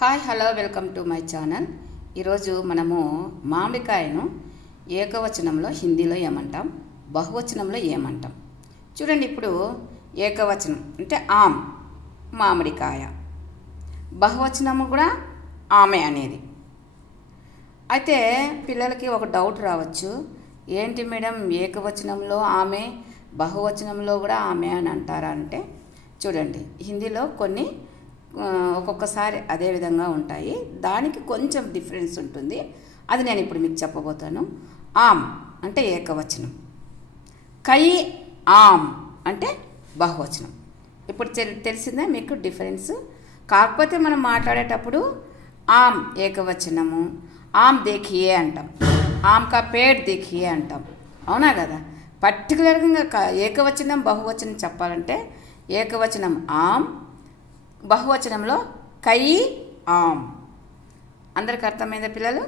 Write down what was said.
Hi hello welcome to my channel. ఈరోజు మనము మామిడికాయను ఏకవచనంలో హిందీలో ఏమంటాం, బహువచనంలో ఏమంటాం చూడండి. ఇప్పుడు ఏకవచనం అంటే ఆమ్, మామిడికాయ. బహువచనము కూడా ఆమె అనేది. అయితే పిల్లలకి ఒక డౌట్ రావచ్చు, ఏంటి మేడం ఏకవచనంలో ఆమె, బహువచనంలో కూడా ఆమె అని అంటారా అంటే, చూడండి హిందీలో కొన్ని ఒక్కొక్కసారి అదే విధంగా ఉంటాయి, దానికి కొంచెం డిఫరెన్స్ ఉంటుంది. అది నేను ఇప్పుడు మీకు చెప్పబోతాను. ఆమ్ అంటే ఏకవచనం, కై ఆమ్ అంటే బహువచనం. ఇప్పుడు తెలిసిందా మీకు డిఫరెన్స్? కాకపోతే మనం మాట్లాడేటప్పుడు ఆమ్ ఏకవచనము, ఆమ్ దేఖియే అంటాం, ఆమ్ కా పేడ్ దేఖియే అంటాం, అవునా కదా. పర్టికులర్గా ఏకవచనం బహువచనం చెప్పాలంటే ఏకవచనం ఆమ్, బహువచనంలో కై ఆమ్. అందరికి అర్థమైందా పిల్లలు?